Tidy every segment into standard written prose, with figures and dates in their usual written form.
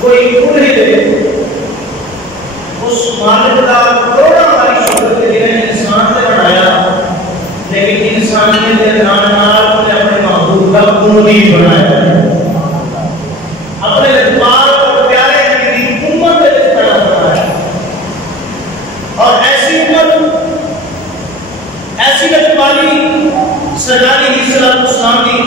کوئی پوری دے اس مالک کا کروڑا والی شکر کے جنہیں انسان نے بنایا، لیکن انسانیت کے نام نے اپنے محبوب کا قنوت بنایا، اپنے لطفات اور پیارے نبی کی امت میں پیدا بنایا، اور ایسی امت، ایسی لطفالی سجانی علیہ السلام کی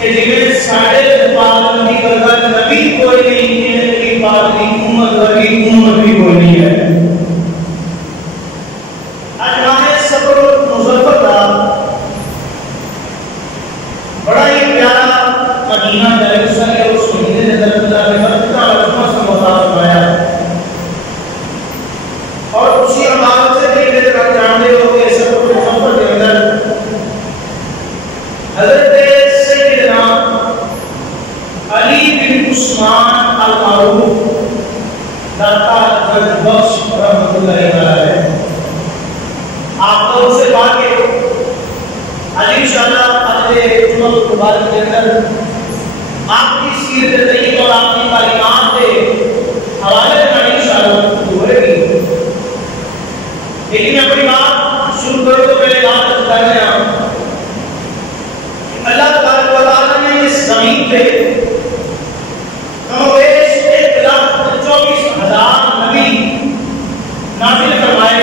کہ جنہیں ساڑھے لطفات نبی کرتا نبی کوئی نہیں ہے، نبی پاک کی امت ورگی امت بھی کوئی نہیں ہے۔ سفر مظفر کا بڑا ہی پیارا مدینہ جیروسلم کے اس مہینے میں اللہ نے مکہ رسمہ سے مطابق آیا، اور اسی عبادت سے دیکھتے تک جانتے ہو کہ سفر مظفر کے اندر حضرت سیدنا علی بن عثمان المعروف داتا حضرت بخش رحمۃ اللہ علیہ آپ لوگ سے بات کے علی انشاءاللہ اپنے جمعہ مبارک کے اندر آپ کی سیرت طیبہ اور آپ کی تعلیمات کے حوالے سے انشاءاللہ ہوئے گی، لیکن اپنی بات شروع کرو تو پہلے بات کر رہے ہیں اللہ تبارک و تعالیٰ نے اس زمین پہ کمویش 1,24,000 نبی نازل فرمائے،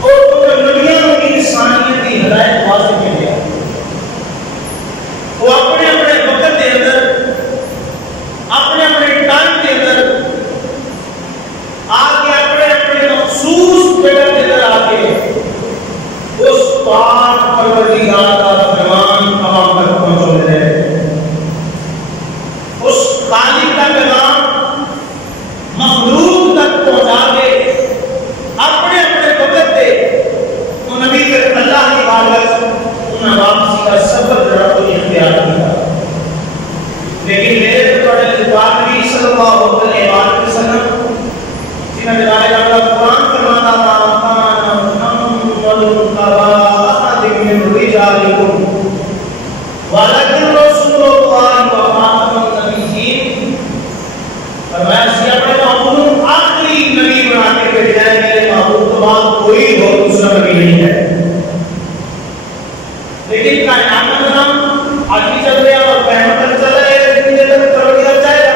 اور ان نبیوں کی انسانیت کی ہدایت واضح کی گئی، وہ اپنے اپنے وقت کے اندر اپنے اپنے ٹائم کے اندر آگے اپنے اپنے مخصوص جگہ کے اندر آگے اس پاک پروردگار کا فرمان عوام تک پہنچانے رہے، اس خالق کا پیغام مخلوق تک پہنچا کے اپنے اپنے وقت پہ تو نبی کے اللہ کی بارگاہ انہیں واپسی کا سفر ذرا کوئی اختیار کیا، لیکن میرے بڑے اتفاق نبی صلی اللہ علیہ وسلم جنہیں بتایا اللہ قرآن فرماتا تھا وَلَكِنْ رَسُولُ اللَّهِ وَخَاتَمُ النَّبِيِّينَ، فرمایا اسی اپنے محبوب آخری نبی بنا کے بھیجا ہے، میرے محبوب تو بعد کوئی اور دوسرا نبی نہیں ہے، لیکن کائنات کا نظام آگے چل رہا اور قیامت تک چل رہا ہے، لیکن جب تک پروردگار جائے گا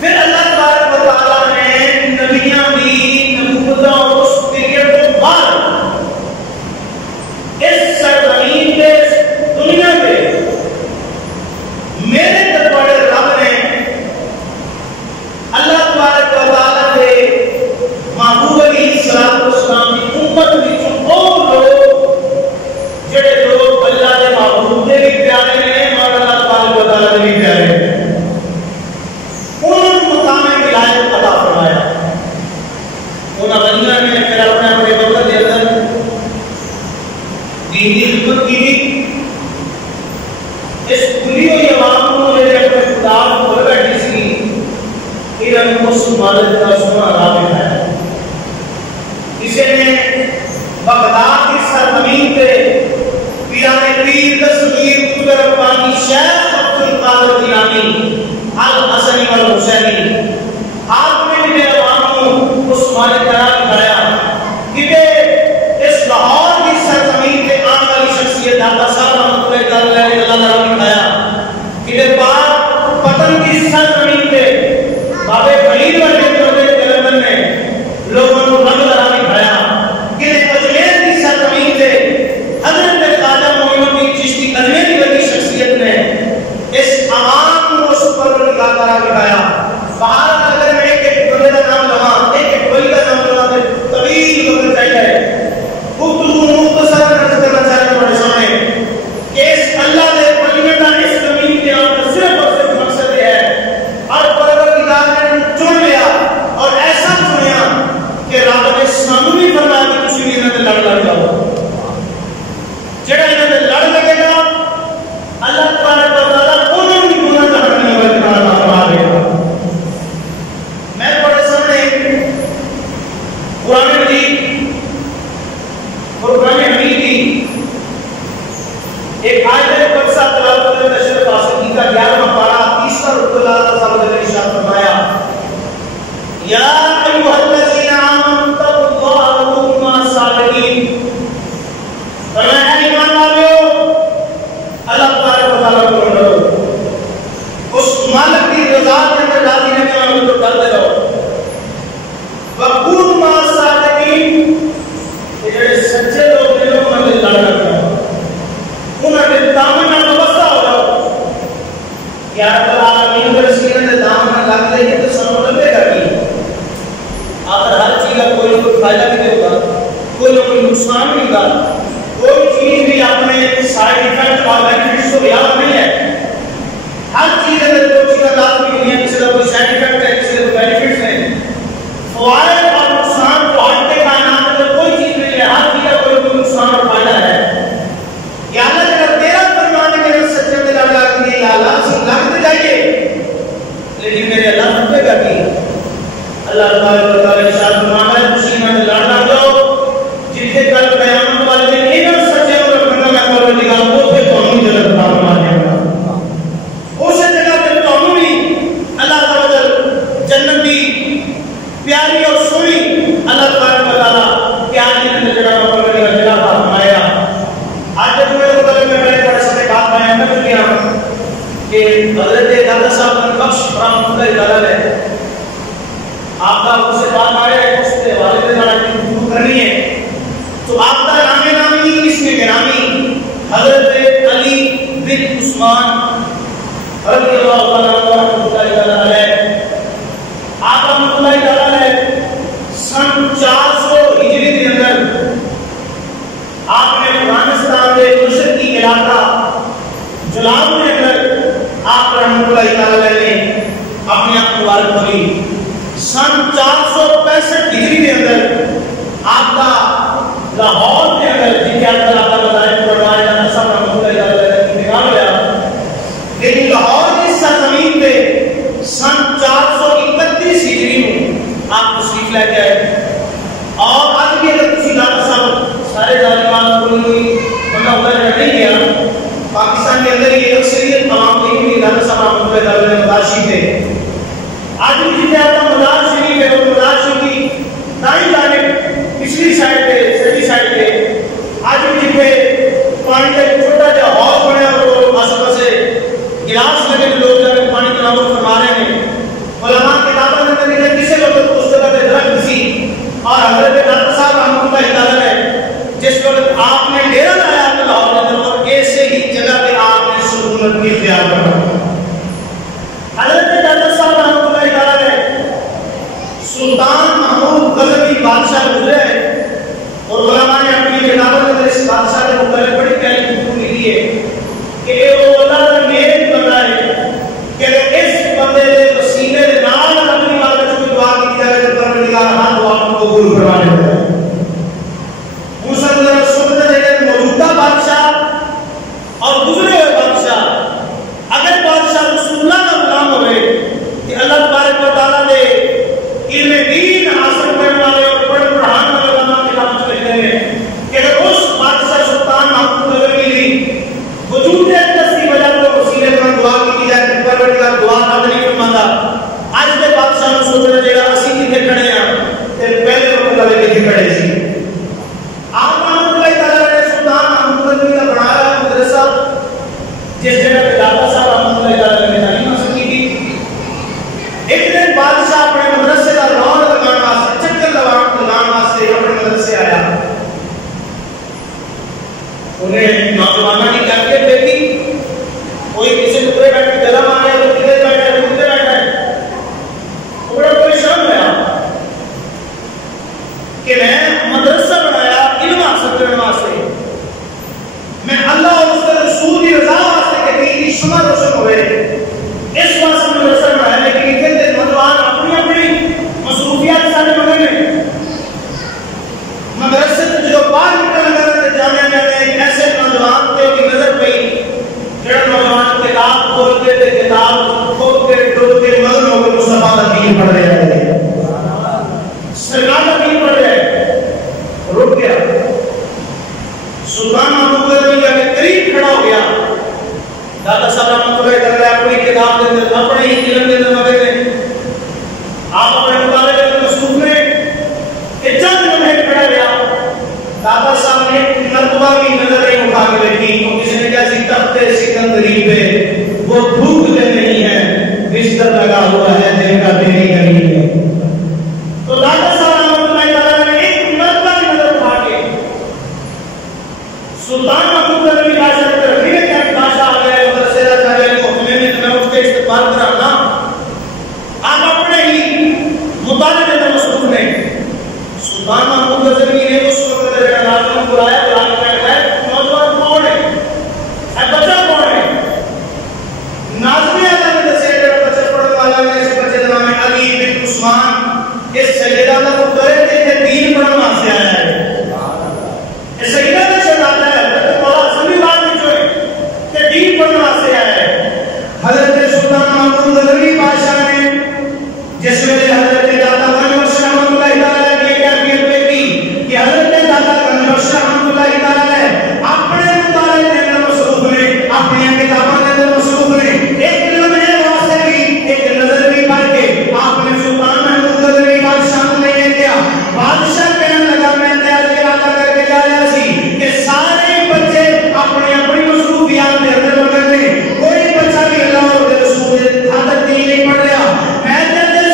پھر اللہ تبارک و تعالیٰ نے نبیاں دی نبوتوں اور اس پیریڈ کو بعد اس سرزمین پہ دنیا پہ میرے دربارے رب نے اللہ تبارک و تعالیٰ کے محبوب علیہ السلام کی امت میں اور لوگ جڑے لوگ اللہ کے محبوب کے بھی پیارے ہیں اور اللہ تبارک و تعالیٰ کے بھی پیارے ہیں، ان مقام ولایت عطا فرمایا، ان بندیاں نے پھر اپنے اپنے وقت کے اندر دین کی خدمت کی تھی، اس کلی ہوئی عوام کو میرے اپنے خدا کو بول بیٹھی سی کہ اس مالک کا سنا رابط ہے، اسے نے بغداد کی سرزمین پہ پیران پیر دستگیر قطب ربانی شیخ عبد القادر جیلانی الحسنی والحسینی آپ نے بھی میرے عوام کو اس مالک کا راہ دکھایا کہ اس لاہور کی سرزمین پہ آنے والی شخصیت داتا صاحب رحمۃ اللہ علیہ اللہ نے بتایا کہ بعد پتن کی سرزمین پہ بابے فرید والے جلندھر نے لوگوں کو رنگ لگا دکھایا کہ اجمیر کی سرزمین پہ حضرت خواجہ معین الدین چشتی اجمیری والی شخصیت نے اس عوام کو اس پر نگاہ کرا دکھایا، باہر اگر میں ایک بندے کا نام لگا ایک ولی کا نام لگا طویل وقت چاہیے گفتگو مختصر کرنا چاہتے بڑے سامنے کہ اس اللہ نے ولیوں کا اس زمین کے اندر صرف اور صرف مقصد ہے اور پروردگار نے چن لیا اور ایسا چنیا کہ رب نے سانو بھی فرمایا کہ کسی بھی انہوں نے لڑ جاؤ، جڑا انہوں نے لڑ لگے گا اللہ تبارک و تعالیٰ انہوں نے گناہ کا ہٹنے والا کرانا فرما دے گا۔ میں بڑے سامنے قرآن مجید اور قرآن حمید کی ایک آیت قدسہ تلاوت میں تشریف حاصل کی کا تعالیٰ کو ڈرو، اس مالک کی رضا کے اندر راضی رہنے والوں کو ڈرتے رہو۔ وَقُونُوا مَعَ الصَّادِقِينَ، کہ جڑے سچے لوگ ہیں انہاں دے لڑنا کرو، انہاں دے دامن نال وابستہ ہو جاؤ۔ یا رب العالمین کے سینے دے دامن نال لگ جائے تو سانوں لگے گا کی؟ آخر ہر چیز کا کوئی نہ کوئی فائدہ بھی دے گا، کوئی نہ کوئی نقصان بھی ہوگا، کوئی چیز بھی اپنے سائڈ ایفیکٹ اور بینیفٹس کو یاد نہیں ہے۔ ہر چیز اندر دو چیزیں لازمی نہیں ہے، کسی کا کوئی سائڈ ایفیکٹ ہے، کسی کا کوئی بینیفٹس ہے۔ فوائد اور نقصان کو ہٹ کے کائنات میں کوئی چیز نہیں ہے، ہر چیز کا کوئی کوئی نقصان اور فائدہ ہے۔ یا اللہ اگر تیرا فرمان ہے کہ سچے دل لگا کے یا اللہ سے لگتے جائیے، لیکن میرے اللہ رکھے گا کہ اللہ تبارک و تعالی ارشاد فرماتا ہے خوشی میں لڑنا دو جتنے کل قیامت والے دن انہاں سچے اور رکھنا میں پروردگار کو پھر تمہیں جنت عطا فرمائے گا۔ اس جگہ پہ تمہیں بھی اللہ تعالی جنت کی پیاری اور سونی اللہ تبارک و تعالی پیاری کی جگہ پر پروردگار جگہ عطا فرمائے گا۔ آج جب میرے مطلب میں بڑے بڑے سارے بات بیان کر دیا کہ حضرت دادا صاحب نے بخش رحمۃ اللہ تعالی آپ کا اس سے بات آ رہا ہے، اس کے والد نے گفتگو کرنی ہے، تو آپ کا نام نامی اس میں گرامی حضرت علی بن عثمان رضی اللہ تعالیٰ علیہ، آپ رحمۃ اللہ تعالیٰ علیہ سن 400 ہجری کے اندر آپ نے افغانستان کے مشرقی علاقہ جلاب کے اندر آپ رحمۃ اللہ تعالیٰ علیہ نے اپنی آپ مبارک پڑھی۔ سن 465 ہجری کے اندر آپ کا لاہور کے اندر جن کے اندر آپ کا بتائیں پروردگار جانا سب رحمۃ اللہ علیہ کا انتقال ہوا، لیکن لاہور کی سرزمین پہ سن 431 ہجری میں آپ تشریف لے کے آئے۔ اور آج بھی اگر کسی دادا صاحب سارے ظالمان کوئی بندہ ادھر نہیں گیا، پاکستان کے اندر یہ اکثریت تمام دیکھیں دادا صاحب رحمۃ اللہ علیہ مداشی تھے۔ آج بھی جتنے آپ کا مدار شریف ہے وہ مدار شریف کی دائیں جانب پچھلی سائڈ پہ سجی سائڈ پہ آج بھی جتنے پانی کا ایک چھوٹا جا ہاؤس بنا ہے اور آس پاس سے گلاس لگے لوگ جا کے پانی کی ناموں فرما رہے ہیں۔ علماء کتابوں میں اندر لکھا کسی وقت اس جگہ پہ درخت سی اور حضرت ڈاکٹر صاحب رحمۃ اللہ تعالیٰ ہے جس وقت آپ نے ڈیرا لایا اپنے لاہور کے اندر اور ایسے ہی جگہ پہ آپ نے سکونت کی اختیار کرا۔ حضرت ڈاکٹر صاحب رحمۃ اللہ تعالیٰ ہے سلطان محمود غزنوی بادشاہ گزرے اور علماء نے اپنی کتابوں میں اس بادشاہ کے متعلق بڑی پیاری گفتگو لکھی ہے کہ وہ اللہ کا نیک بندہ ہے کہ اگر اس بندے کے وسیلے کے نال اپنی بات کو دعا کی جائے تو پروردگار ہر دعا کو قبول فرما لیتا ہے۔ موسیٰ علیہ السلام نے موجودہ بادشاہ اور گزرے ہوئے بادشاہ اگر بادشاہ رسول اللہ کا غلام ہوئے کہ اللہ تبارک و تعالیٰ نے علم دین حاصل کرنے والے اور پڑھ پڑھانے والے علماء کے نام سے لکھتے ہیں کہ اگر اس بادشاہ سلطان محمود غزنوی وجود اقدس کی وجہ سے وسیلے پر دعا کی جائے کہ پروردگار دعا قبول نہیں فرماتا۔ آج کے بادشاہ نے سوچنا چاہیے اسی کتنے کھڑے ہیں تے پہلے وقت والے کتنے کھڑے سی۔ آپ رحمۃ اللہ تعالیٰ نے سلطان محمود غزنوی کا بنایا مدرسہ جس جگہ پہ دادا صاحب رحمۃ اللہ تعالیٰ نے تعلیم حاصل کی تھی۔ ایک دن بادشاہ اپنے مدرسے کا راؤنڈ لگانے واسطے چکر لگانے واسطے اپنے مدرسے آیا۔ انہیں نوجوانوں کی کیفیت دیکھی، کوئی کسی ٹکڑے بیٹھ کے گلا مارے تو کدھر بیٹھا ہے کدھر بیٹھا ہے، بڑا پریشان ہوا کہ میں مدرسہ بنایا علم حاصل کرنے واسطے، میں اللہ اور اس کے رسول کی رضا واسطے کہ دین کی شمع روشن ہوئے اس واسطے مدرسہ بنایا، لیکن اتنے نوجوان اپنی اپنی مصروفیات سارے مگر میں مدرسے سے جو باہر نکل نظر جانے میں ایک ایسے نوجوان تھے کی نظر پئی جڑا نوجوان کتاب کھولتے تھے، کتاب کھولتے ڈولتے مگن ہو کر مصطفیٰ کا دین پڑھ رہے تھے، سرکار کا دین پڑھ رہے، رک گیا۔ سلطان محمود غزنوی کے قریب کھڑا ہو گیا، دادا صاحب رحمۃ اللہ تعالیٰ اپنی کتاب کے اندر اپنے ہی علم کے اندر مگن میں آپ اپنے مطالعے کے اندر مصروف ہیں کہ چند لمحے کھڑا رہا، دادا صاحب نے مرتبہ کی نظر نہیں اٹھا کے دیکھی تو کسی نے کیا سی تخت سکندری پہ لگا ہوا ہے جن کا دل ہی غریب ہے. تو داتا صاحب رحمۃ اللہ تعالیٰ نے ایک مرتبہ نظر اٹھا کے سلطان محمود غزنوی بادشاہ کے رکھنے کے ایک بادشاہ آ گئے مدرسے کا کہہ رہے محکمے میں میں اس کے استقبال کرانا آپ اپنے ہی مطالعے میں مصروف ہیں. سلطان محمود غزنوی نے اس وقت رات میں بلایا نوجوان کون ہے بچہ کون ہے ناظم اعلیٰ نے دسے بچہ پڑھنے والا ہے اس بچے کا نام ہے علی بن عثمان. اس سیدہ کا وہ کرے تھے کہ دین پڑھنا سے آیا ہے. اس سیدہ کا شہزادہ ہے حضرت مولا حسن بات میں جو ہے کہ دین پڑھنا سے آیا ہے. حضرت سلطان محمود غزنوی بادشاہ نے جس میں حضرت داتا غنی بخش رحمۃ اللہ تعالیٰ کی کیفیت پہ کی کہ حضرت داتا غنی بخش رحمۃ اللہ تعالیٰ اپنے مطالعے کے اندر مصروف ہیں اپنی کتابوں کے اندر مصروف ہیں. ایک لمحے واسطے بھی ایک نظر بھی پڑھ کے آپ نے سلطان محمود غزنوی بادشاہ کو نہیں کیا. بادشاہ کہنے لگا میں انداز ارادہ کر کے جا رہا سی کہ سارے بچے اپنی اپنی مصروفیات میں اندر مگن میں کوئی بچہ بھی اللہ اور رسول کے حضرت دین نہیں پڑھ رہا. میں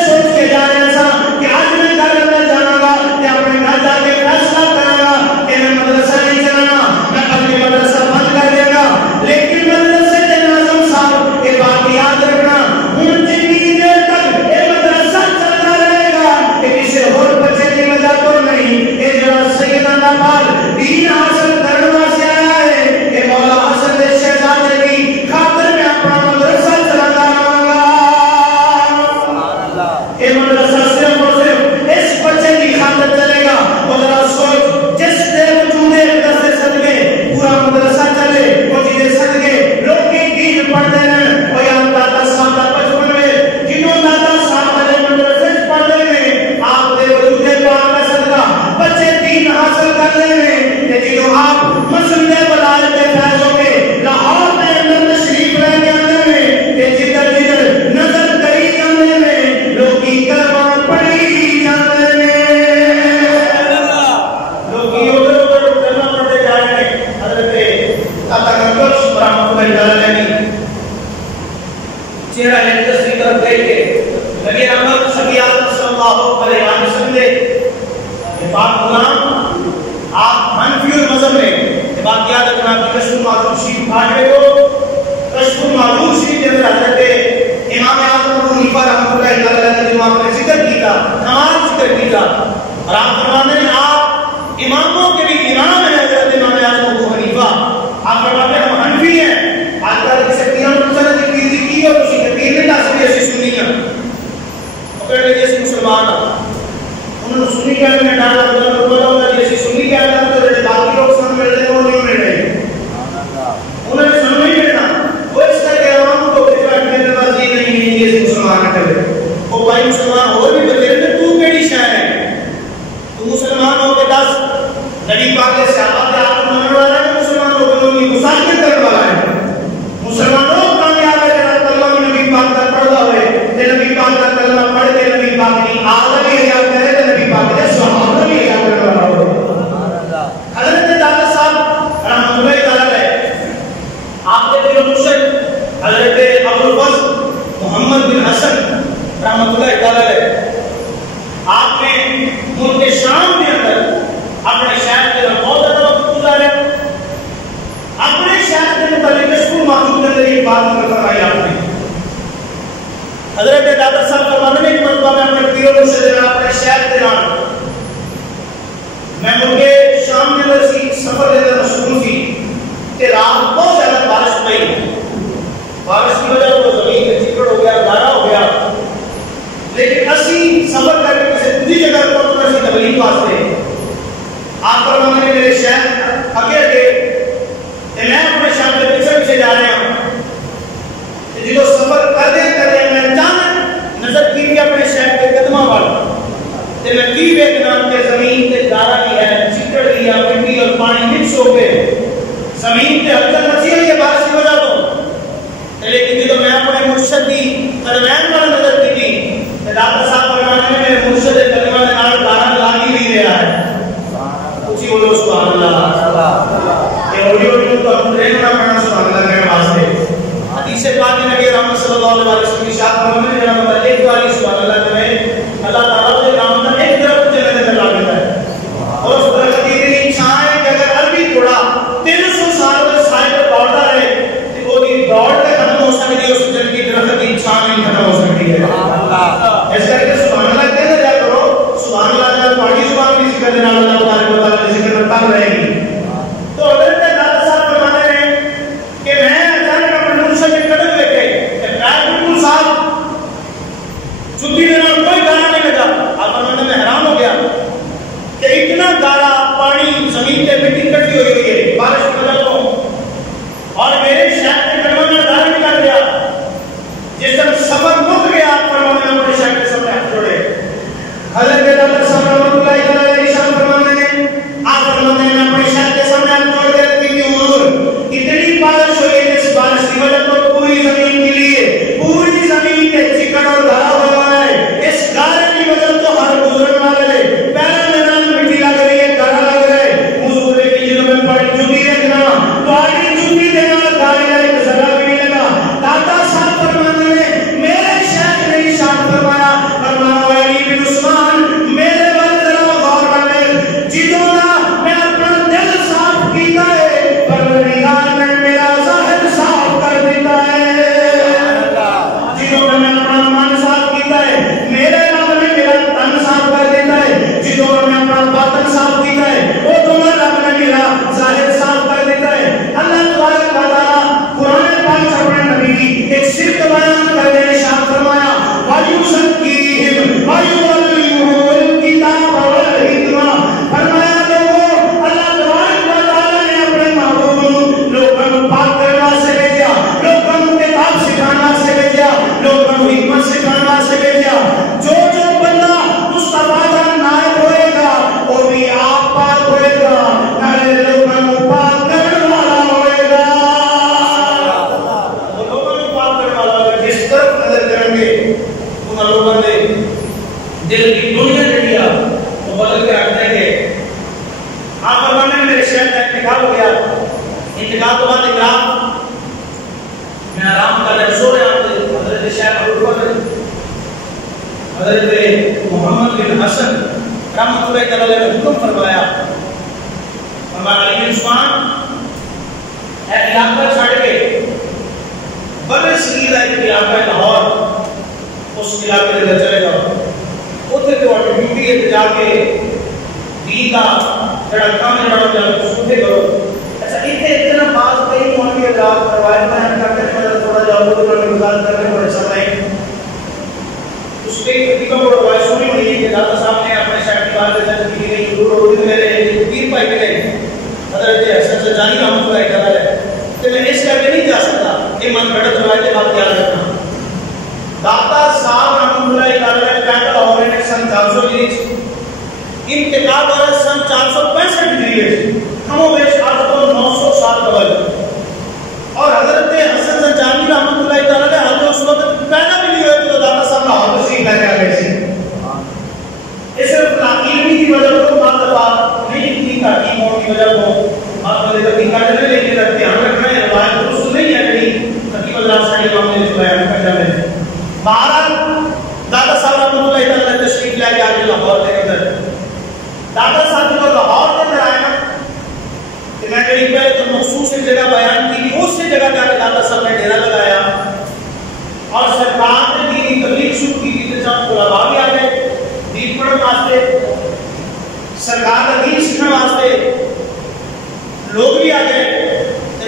سوچ کے جا رہا تھا کہ آج میں گھر اندر جانا گا کہ اپنے گھر جا کے فیصلہ کروں گا کہ میں مدرسہ نہیں چلانا میں اپنی مدرسہ بند کر دے گا. لیکن مدرسے کے ناظم صاحب یہ بات یاد رکھنا ہوں جتنی دیر تک یہ مدرسہ چلتا رہے گا کہ کسی اور بچے کی وجہ تو نہیں یہ جو سیدنا بال دین حاصل کرنا سے آیا ہے کہ مولا حسن شہزادے کی خاطر میں اپنا مدرسہ چلاتا رہوں گا. یہ مدرسہ صرف اور صرف اس بچے کی خاطر چلے گا. اور ذرا سوچ جس دے وجود مدرسے صدقے پورا مدرسہ چلے وہ چیزیں صدقے لوگ کی دین پڑھتے ہیں. اور یہاں داتا صاحب کا بچپن میں جنہوں داتا صاحب والے مدرسے پڑھتے ہیں آپ دے وجود پاک کا صدقہ بچے دین حاصل کرنے میں جنہوں آپ مسلم بلال کے فیضوں کے لاہور میں اندر تشریف لے کے آنے میں کہ جدھر جدھر نظر کری جانے میں لوگ کی کلمہ پڑھی جانے میں لوگ کی ادھر ادھر کلمہ پڑھتے جا رہے ہیں. حضرت داتا غنی رحمۃ اللہ تعالیٰ نے چہرہ اقدس کی طرف دیکھ کے نبی رحمت صلی اللہ علیہ وسلم نے یہ بات غلام آپ حنفی المذہب میں یہ بات یاد رکھنا کہ کشف المعلوم شریف پڑھنے کو کشف المعلوم شریف کے اندر حضرت امام اعظم ابو حنیفہ رحمۃ اللہ تعالیٰ نے جو آپ نے ذکر کیا نماز ذکر کیا اور آپ فرماتے ہیں آپ اماموں کے بھی امام ہیں حضرت امام اعظم ابو حنیفہ. آپ فرماتے ہیں ہم حنفی ہیں. آج کل کسی پیروں کو چلے کی پیر کی اور اسی کے پیر نے تاثیر ایسی سنی ہے پکڑ جیسے مسلمان انہوں نے سنی کہنے میں ڈالا تو بولا ہوگا جیسے سنی کہنا تو باقی لوگ سن مل رہے ہیں وہ نہیں مل رہے انہوں نے سن نہیں ملنا. وہ اس کا کہہ رہا ہوں تو میرے پاس یہ نہیں جیسے مسلمان کرے وہ بھائی مسلمان اور بھی بچے ہیں تو کیڑی شاید ہے تو مسلمان ہو کے 10 نبی پاک کے صحابہ کے آپ کو ماننے والا ہے مسلمان ہو کے ان کی مساکر کرنے والا ہے. مسلمانوں کامیاب ہے جناب کلمہ نبی پاک کا پڑھا ہوئے کہ نبی پاک کا کلمہ پڑھ کے نبی پاک کی عالمی حیات کرے تو نبی پاک کے صحابہ بھی حیات کرنے والا ہوئے. حضرت داتا صاحب رحمۃ اللہ تعالیٰ آپ کے دل و مرشد حضرت ابو الفضل محمد بن حسن رحمۃ اللہ تعالیٰ آپ نے ملک شام کے اندر اپنے شہر کے اندر بہت زیادہ وقت گزارا. اپنے شہر کے متعلق کشف المعلوم کے اندر یہ بات فرمائی آپ نے. حضرت داتا صاحب فرماتے ہیں ایک مرتبہ میں اپنے پیر و مرشد سے اپنے شہر کے نام میں ملک شام کے اندر سفر کے اندر مشغول تھی کہ رات بہت زیادہ بارش ہوئی. بارش کی وجہ سے زمین میں چکڑ ہو گیا گارا ہو گیا لیکن اسی سفر کر کے کسی دوسری جگہ پہنچنا سی تبلیغ واسطے. آپ فرماتے ہیں میرے شہر اگے میں اپنے شہر کے پیچھے پیچھے جا رہے ہوں جدو سفر کرتے میں اچانک نظر کی اپنے شہر کے قدمہ والوں تے میں کی دیکھنا کہ زمین تے گارا بھی ہے چکڑ بھی ہے مٹی اور پانی مکس ہو گئے زمین تے ہلچل مچی ہوئی ہے بارش کی وجہ تو لیکن جدو میں اپنے مرشد کی قدمین پر نظر کی تھی تے داتا صاحب فرماتے ہیں میرے مرشد کے قدمہ کے نال گارا لاگ ہی نہیں رہا ہے. اسی بولو سبحان اللہ. یہ اولیو تو ہم ٹرین نہ پڑھنا سبحان اللہ کے واسطے. حدیث پاک میں نبی رحمت صلی اللہ علیہ وسلم کی شاد فرمانے میں جناب اللہ ایک والی سبحان اللہ کریں اللہ تعالیٰ سے نام کا ایک درخت جنت میں لا دیتا ہے اور اس درخت کی اتنی چھائے کہ اگر عربی تھوڑا 300 سال کے سائے پر دوڑتا رہے تو وہ کی دوڑ کے ختم ہو سکتی ہے، اس جنت کی درخت کی چھائے نہیں ختم ہو سکتی ہے۔ اس کر کے سبحان اللہ کہتے جا کرو، سبحان اللہ جب پاڑی زبان کی ذکر دینا اللہ تعالیٰ کو تعالیٰ کی ذکر کرتا رہے گی۔ تو حضرت دادا صاحب فرماتے ہیں کہ میں اچانک اپنے نور سے قدم لے کے پیر بالکل صاف چھٹی دینا کوئی گانا نہیں لگا۔ آپ فرماتے میں حیران ہو گیا کہ اتنا گاڑا پانی زمین پہ مٹی کٹی ہوئی ہے بارش کی وجہ سے، اور میرے شہر کے قدموں میں گانا نکل گیا۔ جس طرح سفر رک گیا آپ فرماتے ہیں اپنے شہر کے سامنے ہاتھ جوڑے۔ حضرت دادا صاحب رحمۃ اللہ تعالیٰ علیہ ارشاد فرماتے ہیں آپ فرماتے ہیں میں اپنے شہر کے سامنے ہاتھ جوڑ کے رکھتی کی حضور اتنی بارش ہوئی ہے، اس بارش کی وجہ تو پوری زمین کے لیے پوری زمین کے چکن اور گھرا ہوا ہے، اس گارے کی وجہ تو ہر گزرنے والے پیروں میں نام مٹی لگ رہی ہے، گھرا لگ رہا ہے۔ حضور کی جنوں میں پڑی جوتی رکھنا پاڑی جوتی دینا گارے کا ایک ذرا بھی نہیں لگا۔ دادا صاحب فرماتے ہیں میرے شیخ نے ارشاد فرمایا فرمایا علی بن عثمان میرے ول ذرا غور کرے جدوں میں اپنا دل صاف کیتا ہے پروردگار نے میرا ظاہر صاف کر دیتا ہے، جدوں میں اپنا من صاف کیتا ہے میرے رب نے میرا تن صاف کر دیتا ہے، جدوں میں اپنا باطن صاف کیتا ہے وہ دونوں رب نے میرا ظاہر صاف کر دیتا ہے۔ اللہ تبارک و تعالیٰ قرآن پاک سے اپنے نبی کی ایک صفت بیان کر کے ارشاد فرمایا وَيُزَكِّيهِمْ وَيُعَلِّمُهُمُ الْكِتَابَ وَالْحِکْمَةَ، فرمایا لوگوں اللہ تبارک و تعالیٰ نے اپنے محبوب لوگوں کو پاک کرنے واسطے بھیجا، لوگوں کو کتاب سکھانے واسطے بھیجا، لوگوں کو حکمت سکھانے واسطے بھیجا۔ جو بندہ مصطفیٰ کا نائب ہوئے گا وہ بھی آپ پاک ہوئے گا، نارے لوگوں کو پاک کرنے والا ہوئے گا، وہ لوگوں کو پاک کرنے والا ہوئے گا۔ جس طرف نظر کریں گے ان لوگوں نے دل کی دنیا جڑیا وہ بدل کے رکھ دیں گے۔ آپ فرمانے میں میرے شہر کا انتقال ہو گیا، انتقال تو بعد اکرام میں آرام کر رہے سو رہے ہیں، حضرت شیخ ابو بکر حضرت محمد بن حسن رحمۃ اللہ تعالیٰ نے حکم فرمایا فرمایا علی بن عثمان اے علاقہ چھوڑ کے بر صغیر کا ایک علاقہ ہے لاہور، اس علاقے کے اندر چلے جاؤ، اتنے تو ڈیوٹی ہے جا کے دین کا جڑا کام جڑا جا کے سوتے کرو۔ اچھا اتنے اتنا بات کئی مولوی حضرات روایت بیان کرتے ہیں، مگر تھوڑا جاؤ تو انہوں نے گزار کرنے بڑے سمے اس کے خطیبہ کو روایت سنی ہوئی کہ دادا صاحب نے اپنے شہر کی بات جب کی گئی حضور اور میرے پیر بھائی ملے حضرت حسن سجانی رحمۃ اللہ تعالیٰ کہ میں اس کر کے نہیں جا سکتا، یہ من گھڑت روایت بات یاد رکھنا۔ دادا صاحب رحمۃ اللہ تعالیٰ پیدا ہو رہے ہیں سن 400 انتقال ہو رہا ہے سن 465 ہجری، ہم و بیش آج تو 900 سال قبل، اور حضرت حسن سجانی رحمۃ اللہ تعالیٰ نے حضرت اس وقت پیدا بھی نہیں ہوئے تو دادا صاحب لاہور تشریف لے کے آ گئے تھے۔ اس صرف علمی کی وجہ کو بات بات نہیں کی تحقیق ہونے کی وجہ کو آپ کو تحقیق کرنے لیکن دھیان رکھنا ہے روایت درست نہیں ہے کہ حکیم اللہ صاحب امام نے بیان کر جانے بہرحال دادا صاحب رحمۃ اللہ تعالیٰ نے تشریف لے کے آ گئے لاہور کے اندر۔ دادا صاحب جب لاہور کے اندر آئے نا کہ میں کہیں پہ تو مخصوص ایک جگہ بیان کی اس سے جگہ جا کے دادا صاحب نے ڈیرا لگایا اور سرکار نے دینی تبلیغ شروع کی تھی، جب علماء بھی آ گئے دین پڑھنے واسطے، سرکار کا دین سیکھنے واسطے لوگ بھی آ گئے۔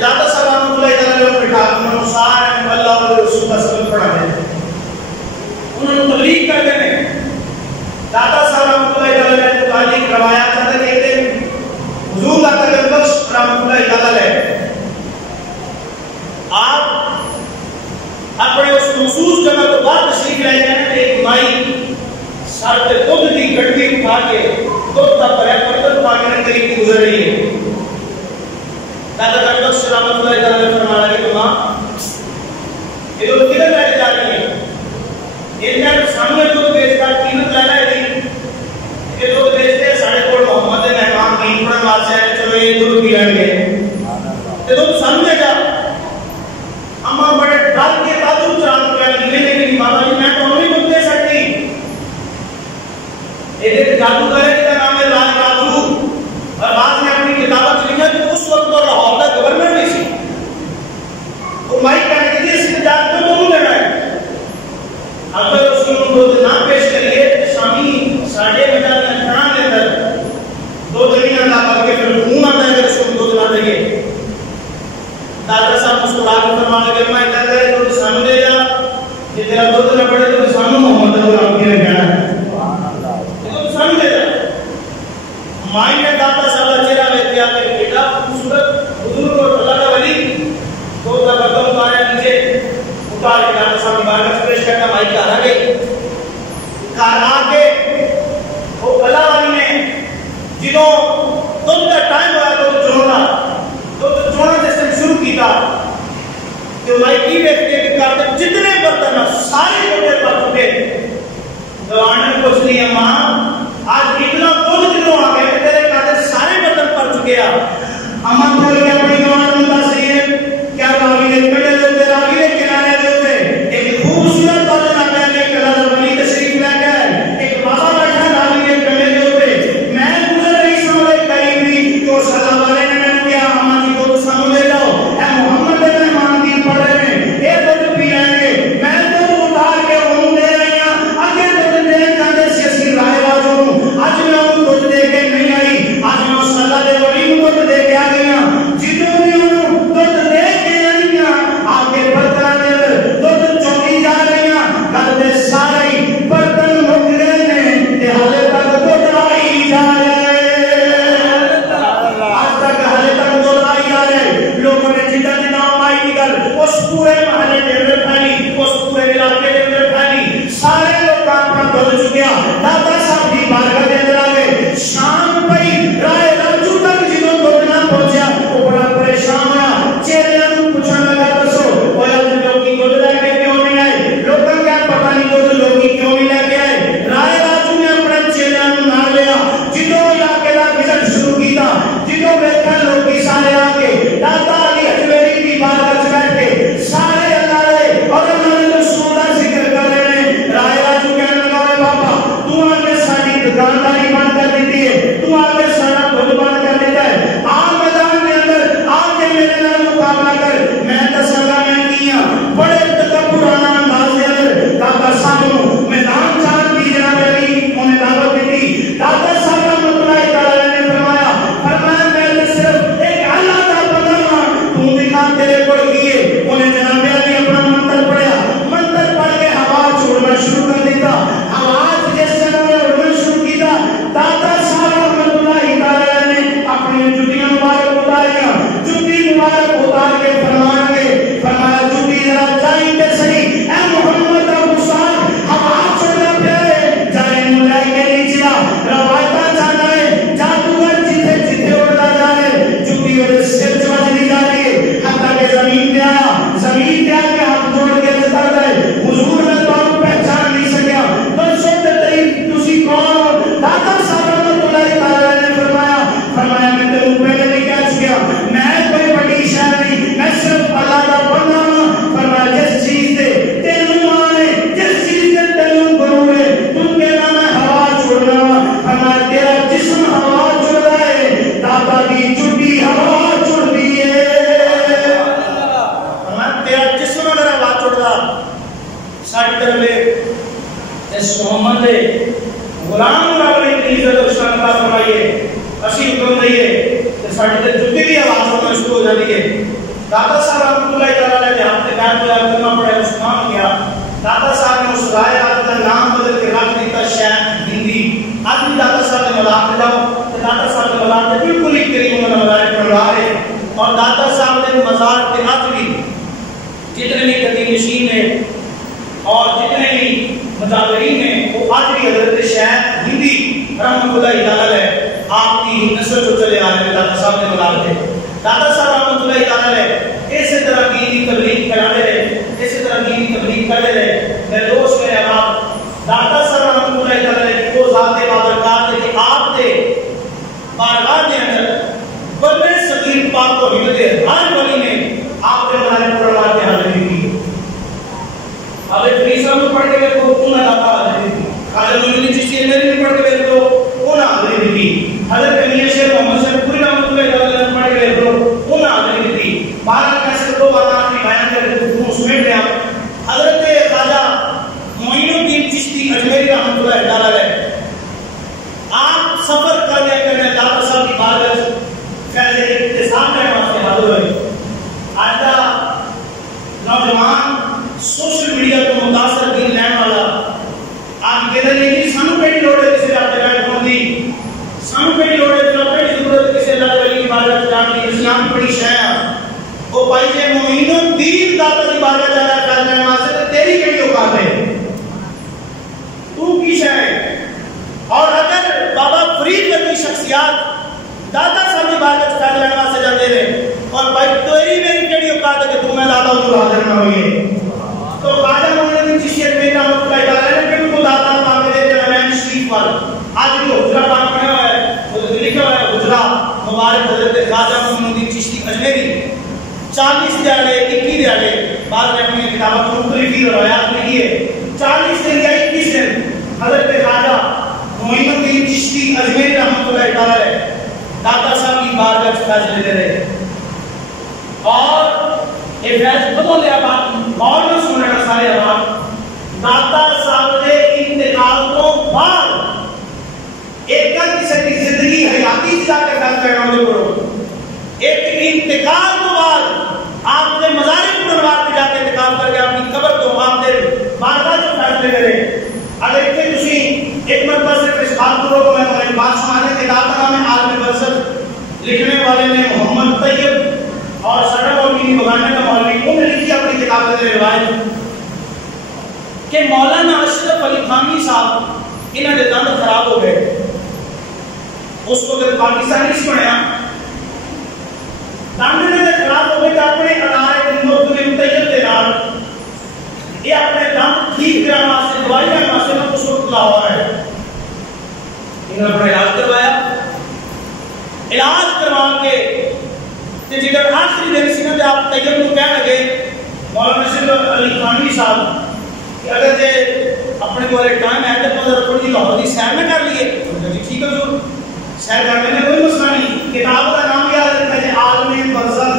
دادا صاحب رحمۃ اللہ تعالیٰ نے بٹھا انہوں نے سارے اللہ اور رسول کا سبق پڑھا ہے، انہوں نے تبلیغ کر کے دادا صاحب رحمۃ اللہ تعالیٰ نے تعلیم کروایا تھا کہ ایک دن حضور دادا بخش رحمۃ اللہ تعالیٰ آپ اپنے اس مخصوص جگہ کو بعد تشریف لے جانے میں ایک مائی سر پہ دودھ کی گھڑی اٹھا کے دودھ کا برتن اٹھا کے قریب کی گزر رہی ہے۔ دادا بخش رحمۃ اللہ تعالیٰ نے فرمایا کہ ماں یہ دودھ کدھر لے جا رہی ہے؟ ان میں سامنے دودھ بیچتا قیمت لینا ہے، یہ دودھ بیچتے ساڑھے کوڑ محمد مہمان دین پڑھنے واسطے ہیں، چلو یہ دودھ پی لیں گے، یہ دودھ سامنے جا اما بڑے ڈال کے تعلق چران کے جیسا دودھ نہ پڑے تو سانو محمد غلام کی نے کہنا ہے تو سانو دے رہا مائی نے داتا صاحب چہرہ ویکھ کے آتے بیٹا خوبصورت حضور اور اللہ کا ولی تو قدم اتارے نیچے اتار کے داتا صاحب کی بارگاہ پیش کرتا مائی کا آ گئی گھر آ کے وہ اللہ والی نے جدوں دودھ کا ٹائم ہوا تو چونا جس نے شروع کیتا تو مائی کی ویکھتے کہ کرتے جتنے برتن سارے چھوٹے پر چکے دوان نے پوچھ لیا ماں آج اتنا دودھ کلو آ گئے کہ تیرے کھاتے سارے برتن پر چکے اماں بول کے اپنی دوان ہوتا سی ہے کیا راوی نے کڑے دیتے راوی نے کنارے دیتے ایک خوبصورت برتن آ گیا کہ کلا ولی تشریف لے گئے ایک بابا بیٹھا راوی نے کڑے دیتے میں گزر رہی سمجھے قریب بھی تو صلی اللہ علیہ نے میں کیا اماں جی کو سامنے لے جاؤ اے محمد نے مہمان دین پڑھ رہے ہیں اے دودھ پی لیں گے میں دودھ اتار کے انہوں دے رہی ہوں آگے دودھ دے کھانے سے اسی رائے واجوں آج میں انہوں دودھ دے کے نہیں آئی آج میں صلی اللہ علیہ وسلم دودھ دے کے آ گئی ہوں جنہوں نے انہوں دودھ دے کے آئی ہیں آگے برتن دے دودھ چوکی جا رہی ہیں گھر دے سارے برتن مک گئے ہیں تے حالے تک دودھ آئی جا رہے آج تک حالے تک دودھ آئی جا رہے لوگوں نے جدہ جدہ آئی کی گل اس پورے محلے کے اندر پھیلی اس پورے علاقے کے اندر پھیلی سارے لوگ کام پر دودھ چکیا داتا صاحب کی بارگاہ کے اندر آ گئے شام پئی رائے رجو تک جدوں دودھ نہ پہنچیا وہ بڑا پریشان ہوا چہرے نوں پوچھن لگا دسو اوے اج لوکی دودھ لے کے کیوں نہیں آئے لوکاں کیا پتہ نہیں دودھ لوکی کیوں نہیں لے کے آئے رائے راجو نے اپنے چہرے نوں نال لیا جدوں علاقے دا وزٹ شروع کیتا جدوں ویکھا لوکی سارے آ کے داتا علی حجویری کی بارگاہ وچ بیٹھ کے سارے اللہ دے اور اللہ دے رسول دا ذکر کر رہے ہیں رائے راجو کہنے لگا اے بابا تو آ کے ساری دکانداری بند کر دیتی ہے تو آ کے سارا کچھ بند کر دیتا ہے آ میدان کے اندر آ کے میرے نال مقابلہ کر میں دساں گا میں کیا بڑے تکبرانہ انداز دے اندر داتا صاحب نوں میدان جان دی جناب علی انہیں دعوت دیتی داتا صاحب رحمۃ اللہ تعالی نے فرمایا میں صرف ایک اللہ کا بندہ ہوں تو دکھا تیرے کو کیے انہیں جناب علی اپنا منتر پڑھیا منتر پڑھ کے ہوا چھوڑنا شروع کر دیتا آواز جس سے انہوں نے اڑنا شروع کیا داتا صاحب رحمۃ اللہ تعالی نے اپنی جوتیاں مبارک اتاریاں جوتی مبارک اتار کے فرمایا جوتی ذرا جائیں تے صحیح اے محمد ابو صاحب ہوا چھوڑنا پہ جائیں ملائے کے نیچے روایتاں جانا ہے جادوگر جتھے جتھے اڑتا جا رہے جوتی اور سر چوج نہیں جا رہی ہے حتیٰ کہ زمین پہ آیا کے ہاتھ جوڑ کے جتا گئے حضور میں تو آپ پہچان نہیں سکیا دسو تے تیری تسی کون داتا صاحب رحمۃ اللہ تعالی نے فرمایا میں تینوں پہلے نہیں کہہ چکیا میں کوئی بڑی شے نہیں میں صرف اللہ کا بندہ ہوں فرمایا جس چیز دے تینوں آنے جس چیز دے تینوں غرور ہے تم کہنا میں ہوا چھوڑنا فرمایا تیرا جسم ہوا چھوڑ رہا ہے داتا کی چٹی ہوا چھوڑتی ہے فرمایا تیرا جسم اگر ہوا چھوڑ رہا ساڑھ طرف اس محمد غلام رب نے اتنی عزت و شان عطا فرمائیے اسی حکم دئیے کہ ساڑھے تے جتنی بھی آواز ہونا شروع ہو جاتی ہے داتا صاحب رحمۃ اللہ تعالی نے ہم نے بیان کو کلمہ پڑھا مسلمان کیا داتا صاحب نے اس رائے آج کا نام بدل کے رکھ دیتا شیخ ہندی آج بھی داتا صاحب نے مذاق دے جاؤ کہ داتا صاحب نے مذاق دے بالکل ہی قریب میں مذاق پڑھ رہا ہے اور داتا صاحب نے مزار کے آج بھی جتنے بھی قدیم نشین ہیں اور جتنے بھی مجاورین ہیں وہ آج بھی حضرت شیخ ہندی رحمۃ اللہ تعالی ہے آپ کی نسل جو چلے آ رہے ہیں داتا صاحب نے ملال تھے داتا صاحب رحمۃ اللہ تعالی ہے اسی طرح دینی تبلیغ کراتے رہے اسی طرح دینی تبلیغ کرتے رہے میرے دوست میرے احباب داتا صاحب رحمۃ اللہ تعالی کی وہ ذات بابرکات ہے کہ آپ کے بارگاہ کے اندر بڑے صغیر پاک کو ہمت ہر ولی نے آپ کے ملال پڑھوا کے حاضری کی اب ایک تیسرا میں پڑھ کے کو انہاں داتا حاضری کی خواجہ معین الدین چشتی میرے بھی پڑھ کے تو انہاں حاضری دی حضرت میاں شیخ محمد صاحب پوری رحمۃ اللہ تعالی نے پڑھ کے تو انہاں حاضری دی بارہ کیسے دو باتیں بیان کر کے اس میں لیا حضرت خواجہ معین الدین چشتی اجمیری رحمۃ اللہ تعالی آپ سفر کرنے داتا صاحب کی بارگاہ فیض اتصال میں وہاں سے حاضر ہوئے آج کا نوجوان سوشل میڈیا کو متاثر بھائی جے معین الدین داتا دی بارگاہ جا رہا ہے فیصلے واسطے تے تیری کیڑی اوقات ہے؟ تو کی شے ہے؟ اور اگر بابا فرید ورگی شخصیات داتا صاحب دی بارگاہ فیصلے واسطے جاندے نے اور بھائی تیری میری کیڑی اوقات ہے کہ تو میں داتا حضور حاضر نہ ہوئے؟ تو خواجہ معین الدین چشتی اجمیری رحمۃ اللہ علیہ نے بالکل داتا پاک دے جناب شریف پر آج بھی حجرہ پاک بنا ہوا ہے، وہ لکھا ہوا ہے حجرہ مبارک حضرت خواجہ معین الدین چشتی اجمیری 40 دیہڑے 21 دیہڑے بعد میں اپنی کتابوں میں مختلف روایات لکھی ہے 40 دن یا 21 دن حضرت خواجہ معین الدین چشتی اجمیری رحمۃ اللہ علیہ داتا صاحب کی بارگاہ میں فیض لے رہے اور یہ فیض بدل لیا بات اور نہ سننے کا سارے عوام داتا صاحب کے انتقال کو بعد ایک کسی کی زندگی حیاتی جا کے فیض کرنا کرو ایک انتقال کو بعد آپ نے مزار پروار پہ جا کے انتقال کر کے اپنی قبر کو آپ نے بارگاہ سے فیصلے کرے اگر اتنے تسی ایک مرتبہ صرف اس بات کو میں تمہیں بات سنانے کے کتاب کا نام ہے عالم برزخ لکھنے والے نے محمد طیب اور سڑک اور مینی بغانے کا مولوی انہوں نے لکھی اپنی کتاب کے روایت کہ مولانا اشرف علی خانوی صاحب انہوں نے دند خراب ہو گئے اس کو جب پاکستانی سے پڑھیا دند نے خراب ہو گئے تو اپنے ادارے دنوں میں طیب دے نال یہ اپنے دند ٹھیک کرنے واسطے دوائی لینے واسطے نہ کچھ وقت لاہور ہے انہوں نے اپنا علاج کروایا علاج کروا کے جب آخری دن سی نا آپ طیب کو کہنے لگے مولانا اشرف علی خانوی صاحب کہ اگر جے اپنے کو ٹائم ہے تو پندرہ تھوڑی جی لاہور کی سیر میں کر لیے جی ٹھیک ہے ضرور سیر کرنے میں کوئی مسئلہ نہیں کتاب کا نام یاد رکھا ہے عالم برزخ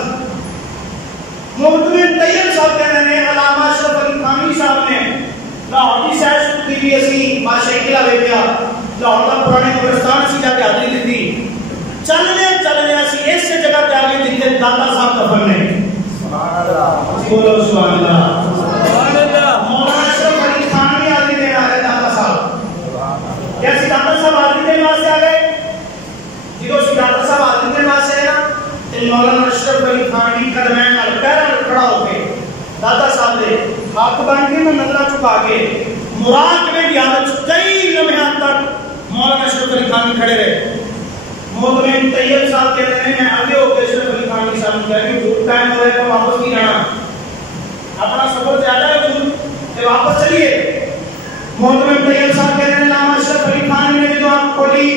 محتمم طیب صاحب کہنے نے علامہ اشرف علی خانوی صاحب نے لاہور کی سیر شروع کی اسی بادشاہ قلعہ لے گیا لاہور کا پرانے قبرستان سے جا کے حاضری دیتی چلنے اسی اس جگہ پہ آگے جتنے داتا صاحب دفن نے سبحان اللہ بولو سبحان اللہ سبحان اللہ مولانا اشرف علی خانوی حاضری دینے آ رہے داتا صاحب کیسے داتا صاحب حاضری دینے واسطے آ گئے جدو سی داتا صاحب حاضری دینے واسطے آئے نا تو مولانا اشرف علی خانوی قدمین نال پیروں کھڑا ہو کے داتا صاحب دے ہاتھ بن کے میں نظر چکا کے مراقبے کی حالت کئی لمحات تک مولانا اشرف علی خانوی کھڑے رہے محتمم طیب صاحب کہتے ہیں میں آگے ہو کے اشرف علی خانوی صاحب کہہ کہ دور ٹائم ہو رہا ہے واپس نہیں جانا اپنا سفر زیادہ ہے دور کہ واپس چلیے محتمم طیب صاحب کہتے ہیں علامہ اشرف علی خانوی نے جو آپ کھولی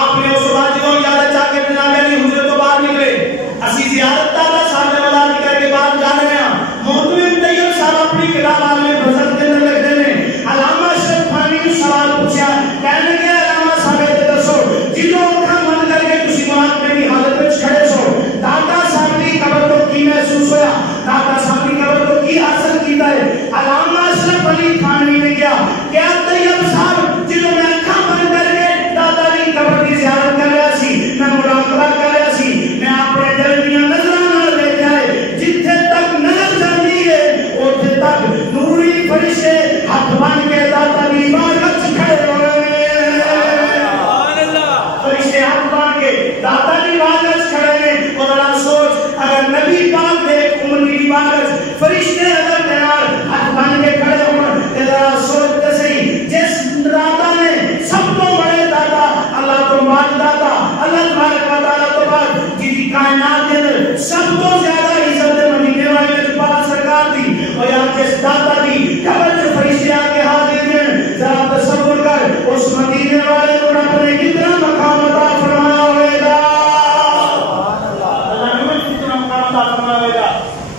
آپ نے اس بات جو یاد چاہ کے جناب علی حضرت تو باہر نکلے اسی زیارت داتا صاحب نے بتا کر کے بعد جا رہے ہیں محتمم طیب صاحب اپنی کتاب عالم برزخ کے اندر لکھتے ہیں علامہ اشرف خانوی نے سوال پوچھا کہنے لگے علامہ صاحب یہ دسو جنوں داتا صاحب کی قبر کو کی محسوس ہوا داتا صاحب کی قبر کو کی حاصل کیتا ہے علامہ اشرف علی خانوی نے کیا طیب صاحب جنہوں نے اکھاں بند کر کے داتا کی قبر کی زیارت کر رہا سی میں مراقبہ کر رہا سی میں اپنے دل دیاں نظراں نال ویکھیا ہے جتھے تک نظر جاندی ہے اوتھے تک نوری فرشتے ہاتھ بن کے داتا دی بارگاہ وچ کھڑے ہو گئے سبحان اللہ فرشتے ہاتھ بن کے داتا دی بارگاہ وچ کھڑے ہیں اور سوچ اگر نبی پاک دے عمر کی عبادت فرشتے اگر تیار ہاتھ بن کے کھڑے ہوں ذرا سوچ تے صحیح جس داتا نے سب کو بڑے داتا اللہ کو مان داتا اللہ تبارک و تعالی تو بعد جی کائنات کے اندر سب کو زیادہ عزت مدینے والے میں پاک سرکار دی اور یا جس داتا دی قبر سے فرشتے آ کے حاضر ہیں ذرا تصور کر اس مدینے والے کو رب نے کتنا مقام عطا فرمایا ہوئے گا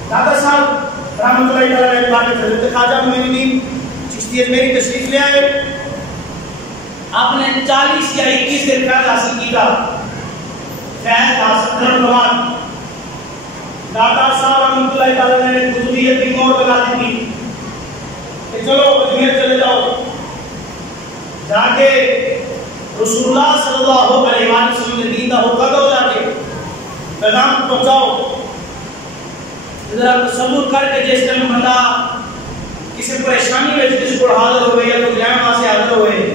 داتا صاحب رحمت اللہ علیہ بات حضرت خواجہ معین الدین چشتی اجمیری تشریف لے آئے آپ نے 40 یا 21 دن فیض حاصل کیا فیض حاصل کرنے کے بعد داتا صاحب رحمت اللہ علیہ نے قطبیت کی مہر لگا دی تھی کہ چلو اجمیر چلے جاؤ جا کے رسول اللہ صلی اللہ علیہ وسلم نے دین کا حکم دو جا کے پیغام پہنچاؤ ذرا تصور کر کے جس ٹائم بندہ کسی پریشانی میں جس کو حاضر ہوئے یا تو جائیں وہاں سے حاضر ہوئے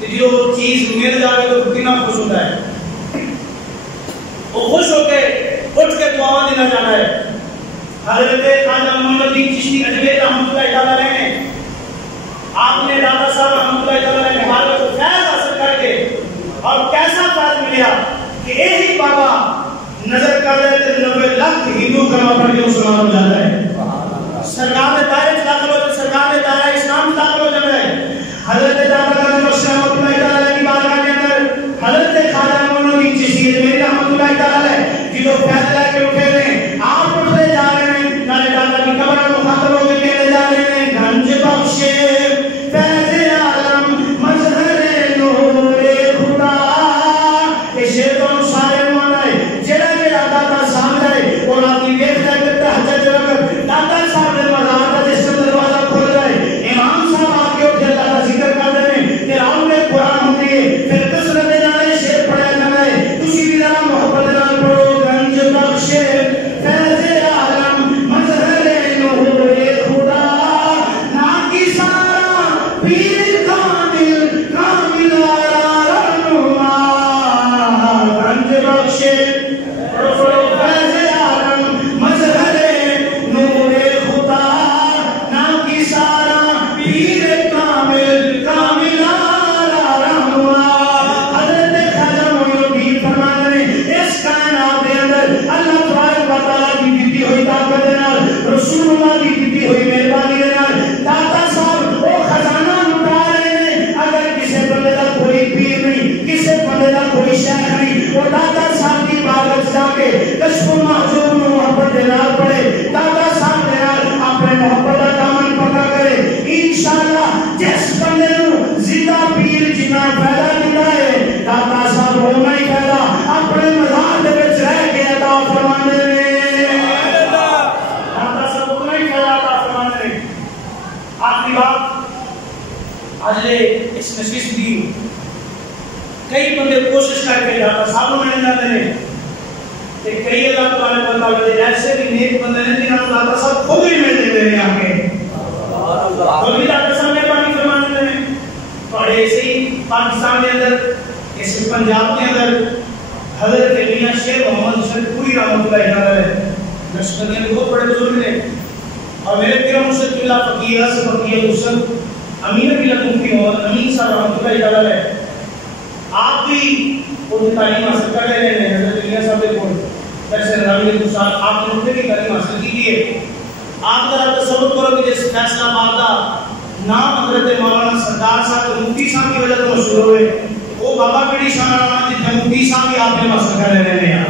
کہ جو چیز مل جائے تو کتنا خوش ہوتا ہے وہ خوش ہو کے اٹھ کے دعاواں دینا جانا ہے. حضرت خواجہ محمد الدین چشتی اجمیری رحمۃ اللہ تعالی علیہ نے آپ نے دادا صاحب رحمۃ اللہ تعالی علیہ حالت کو فیض حاصل کر کے اور کیسا فیض ملیا کہ یہی بابا نظر کر رہے تھے 90 لاکھ ہندو کلمہ پڑھ کے مسلمان ہو جاتا ہے. سرکار نے دائرے داخل ہو سرکار نے دائرہ اسلام میں داخل ہو جاتا ہے. حضرت دادا رحمۃ اللہ تعالی علیہ کی بارگاہ کے اندر حضرت خواجہ محمد الدین چشتی اجمیری رحمۃ اللہ تعالی علیہ کی جو فیض لے کے اٹھے ہیں آپ اٹھتے جا رہے ہیں نارے دادا کی قبر میں مخاطب ہو کے کہنے جا رہے ہیں گنج بخشے فیض عالم مظہر نور خدا. یہ شیر تو سارے مانا ہے جڑا جڑا دادا صاحب ہے اور آدمی دیکھتا ہے کہ تہجد وقت دادا صاحب نے مزار کا جس سے دروازہ کھول رہا ہے امام صاحب آ کے اٹھے دادا ذکر کر رہے ہیں تلاوت میں قرآن ہوتی ہے پھر کسرت جانا ہے شیر پڑھا جانا ہے. تسی بھی ذرا محبت نال پڑھو گنج بخشے فیض عالم مظہر نور خدا نا کی سارا پیر کامل کامل رہنما گنج بخشے فیض عالم مظہر نور خدا نا کی سارا پیر کامل کامل رہنما. حضرت خواجہ معین الدین فرماتے ہیں اس کائنات کے اندر اللہ تبارک و تعالی کی دیتی ہوئی طاقت کے نال رسول اللہ کی دیتی ہوئی مہربانی کے نال داتا صاحب وہ خزانہ لٹا رہے ہیں. اگر کسی بندے کا کوئی پیر نہیں کسی بندے کا کوئی شیخ نہیں وہ داتا صاحب کی بارگاہ جا کے کشف المحجوب میں محبت کے نال پڑھے داتا صاحب کے نال اپنے محبت کا دامن پکڑ کرے انشاءاللہ جس بندے نو زندہ پیر جنا پیدا کیتا ہے داتا صاحب ہونا ہی پیدا اپنے مزار دے وچ رہ کے عطا فرماندے نے. داتا صاحب ہونا ہی پیدا عطا فرماندے نے. آخری بات آج اس نشست کی کئی بندے کوشش کر کے داتا صاحب نو ملنے جاتے ہیں کہ کئی اللہ تبارک و تعالی ایسے بھی نیک بندے نے جنہاں کو داتا صاحب خود ہی مل دیتے ہیں آ کے خود بھی داتا صاحب مہربانی فرما دیتے ہیں. اور ایسے ہی پاکستان کے اندر اس پنجاب کے اندر حضرت میاں شیر محمد حسین پوری رحمۃ اللہ تعالی علیہ نقشبندیہ کے بہت بڑے بزرگ نے اور میرے پیر مرشد اللہ فقیر حسن فقیر حسن امین بن مفتی محمد امین صاحب رحمۃ اللہ تعالی علیہ آپ بھی ان تعلیم حاصل کر رہے ہیں. حضرت میاں صاحب کے کول جیسے راوی کے ساتھ آپ نے بھی تعلیم حاصل کی ہے. آپ ذرا تصور کرو کہ جس فیصلہ آباد کا نام حضرت مولانا سردار صاحب مفتی صاحب کی وجہ سے مشہور ہوئے وہ بابا کیڑی شان والا جس مفتی صاحب بھی آپ نے حاصل کر رہے ہیں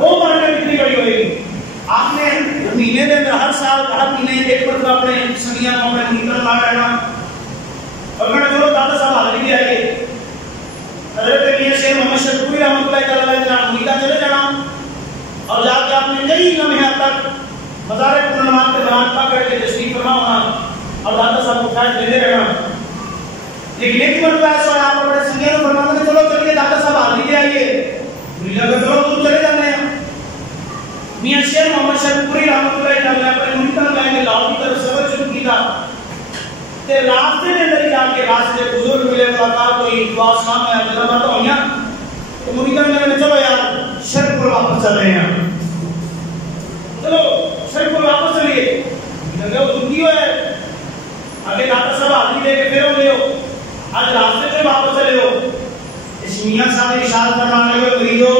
وہ بڑھنا کتنی بڑی ہوئے گی. آپ نے مہینے کے اندر ہر سال ہر مہینے ایک مرتبہ اپنے سنیاں اپنے منتر مار رہنا اور میں نے چلو دادا صاحب حاضری بھی آئیے حضرت میاں شیر محمد شرفی رحمۃ اللہ تعالی علیہ جناب مریدہ چلے جانا اور جا کے آپ نے کئی لمحے تک مزار پورنمات کے دوران پا کر کے تشریف فرما ہونا اور دادا صاحب کو خیال دیتے رہنا. لیکن ایک مرتبہ ایسا ہے آپ اپنے سنگیاں کو فرماتے ہیں چلو چلیے دادا صاحب حاضری لے آئیے مریدہ کہ چلو تم چلے جانے ہیں. میاں شیر محمد شرفی رحمۃ اللہ تعالی علیہ اپنے مریدہ لے کے لاہور کی طرف سفر شروع کیا تے راستے میں اندر جا کے راستے بزرگ ملے ملاقات ہوئی دعا سلام ہے اللہ بات ہوئی تو مریدہ نے چلو یار شرف پر واپس چل رہے ہیں چلو شرف پر واپس چلیے لگا وہ دکھی ہوئے آگے داتا صاحب حاضری لے کے پھر ہو گئے ہو آج راستے سے واپس چلے ہو. اس میاں صاحب نے ارشاد فرمانے لگے مریدو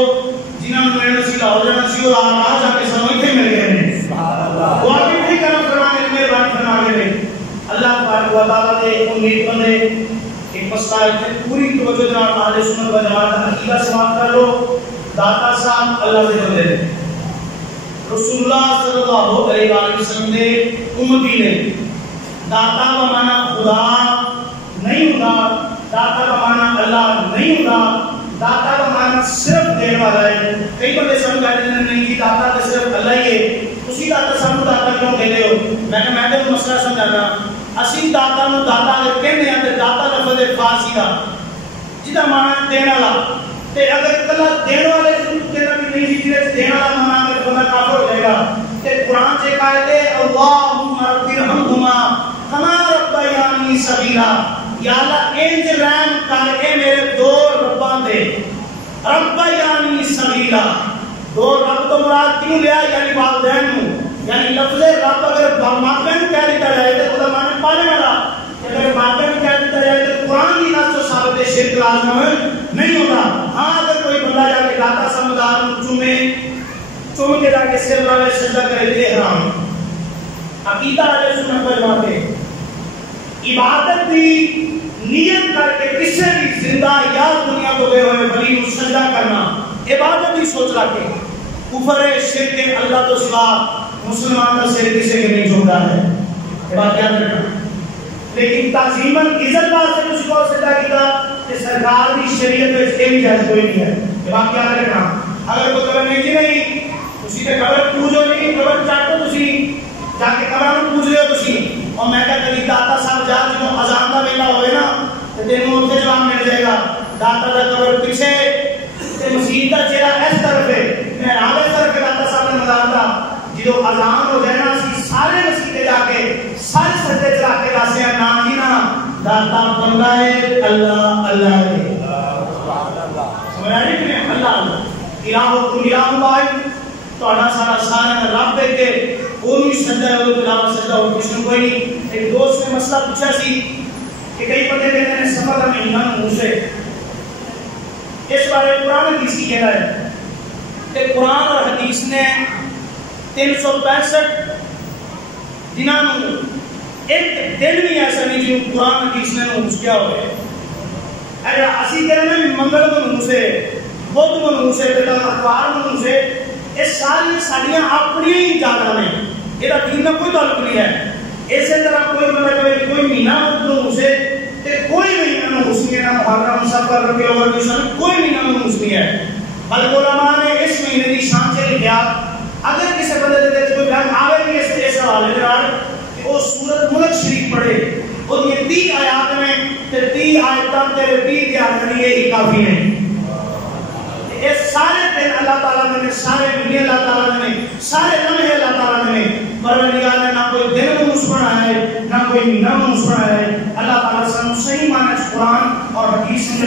جنہوں نے میرے نصیب ہو جانا سی اور آج آ کے سمجھتے مل گئے ہیں وہ آگے بھی کرم فرمانے مہربانی فرما گئے. اللہ تبارک و تعالی نے ان نیک بندے ایک مسائل میں پوری توجہ جناب اہل سنت و جماعت کا عقیدہ سماعت کر لو. داتا صاحب اللہ کے بندے رسول اللہ صلی اللہ علیہ وآلہ وسلم نے امتی نے داتا کا معنی خدا نہیں ہوتا داتا کا معنی اللہ نہیں ہوتا داتا کا معنی صرف دینے والا ہے. کئی بندے سمجھاتے ہیں نہیں کہ داتا تو صرف اللہ ہی ہے اسی داتا صاحب داتا کیوں کہتے ہو. میں تو مسئلہ سمجھانا اسی داتا نو داتا کہنے ہیں داتا لفظ فارسی کا جدا معنی دینے والا تے اگر کلا دینے والے کہنا بھی نہیں جی دینے والا معنی اگر بندہ کافر ہو جائے گا تے قرآن سے کہتے اللہم ارحمہما کما ربیانی صغیرا یا اللہ انج رحم کر اے میرے دو رباں دے ربیانی صغیرا تو رب تو مراد کیوں لیا؟ یعنی والدین نو، یعنی لفظ رب اگر ماپے نو کہہ دیتا جائے تو خدا مانے پالنے والا، اگر ماپے نو کہہ دیتا جائے تو قرآن کی نص و ثابت شرک لازم نہیں ہوتا۔ ہاں اگر کوئی بندہ جا کے داتا سمدار چوم کے جا کے سر لائے سجدہ کرے تو حرام۔ عقیدہ اہل سنت والجماعت ہے عبادت کی نیت کر کے کسی بھی زندہ یا دنیا کو گئے ہوئے ولی کو سجدہ کرنا عبادت کی سوچ رکھے، کفر شرک اللہ تو سوا مسلمان کا سر کسی کے نہیں جھکتا ہے، یہ بات یاد رکھنا۔ لیکن تعظیماً عزت واسطے کچھ کو سجدہ کیتا کہ سرکار کی شریعت میں اس کے بھی جائز کوئی نہیں ہے، یہ بات یاد رکھنا۔ اگر کوئی قبر نہیں جی نہیں اسی تے قبر پوجو نہیں، قبر چاٹو تسی جا کے قبر میں پوج لیو تسی، اور میں کہا کبھی داتا صاحب جا جنہوں اذان دا ویلا ہوئے نا تو تینوں اتنے جواب مل جائے گا، داتا دا قبر پیچھے تے مسجد دا چہرہ اس طرف ہے، محراب اس طرف ہے داتا صاحب نے مزار دا، جدو اذان ہو جائے نا اسی سارے مسجدے جا کے سارے سجدے چلا کے راسے ہیں نام جی نا داتا بندہ ہے اللہ اللہ ہے، سمجھ آئی کہ اللہ اللہ الہو الہ واحد توڑا سارا سارا رب دے کے کوئی سجدہ ہے وہ تلاوت سجدہ ہو کچھ کوئی نہیں۔ ایک دوست نے مسئلہ پوچھا سی کہ کئی بندے کہتے ہیں سفر کا مہینہ منہ سے، اس بارے قرآن حدیث کی کہہ رہا ہے کہ قرآن اور حدیث نے 365 دنوں ایک دن بھی ایسا نہیں جو قرآن حدیث نے منہ کیا ہوئے، اگر اسی کہنے میں منگل کو منہ سے بدھ کو منہ سے اتوار کو منہ سے، یہ ساری ساڑیاں اپنی ہی جانا نے، یہ دین کا کوئی تعلق نہیں ہے۔ اسی طرح کوئی مطلب کوئی مہینہ منہ سے کوئی مہینہ مسلم ہے، نہ محرم سفر ربیع الاول کوئی مہینہ مسلم ہے، بلکہ علماء نے اس مہینے کی شان سے لکھا اگر کسی بندے دے کوئی بیان آوے بھی اس حوالے کے بعد وہ سورۃ ملک شریف پڑھے اور یہ 30 آیات میں 30 آیتاں 30 آیات میں یہی کافی ہیں۔ اس سارے دن اللہ تعالیٰ نے سارے مہینے اللہ تعالیٰ نے سارے لمحے اللہ تعالیٰ نے پروردگار نے نہ کوئی دن منوس بنایا ہے نہ کوئی مہینہ منوس بنایا ہے۔ اللہ تعالیٰ سے صحیح معنی قرآن اور حدیث میں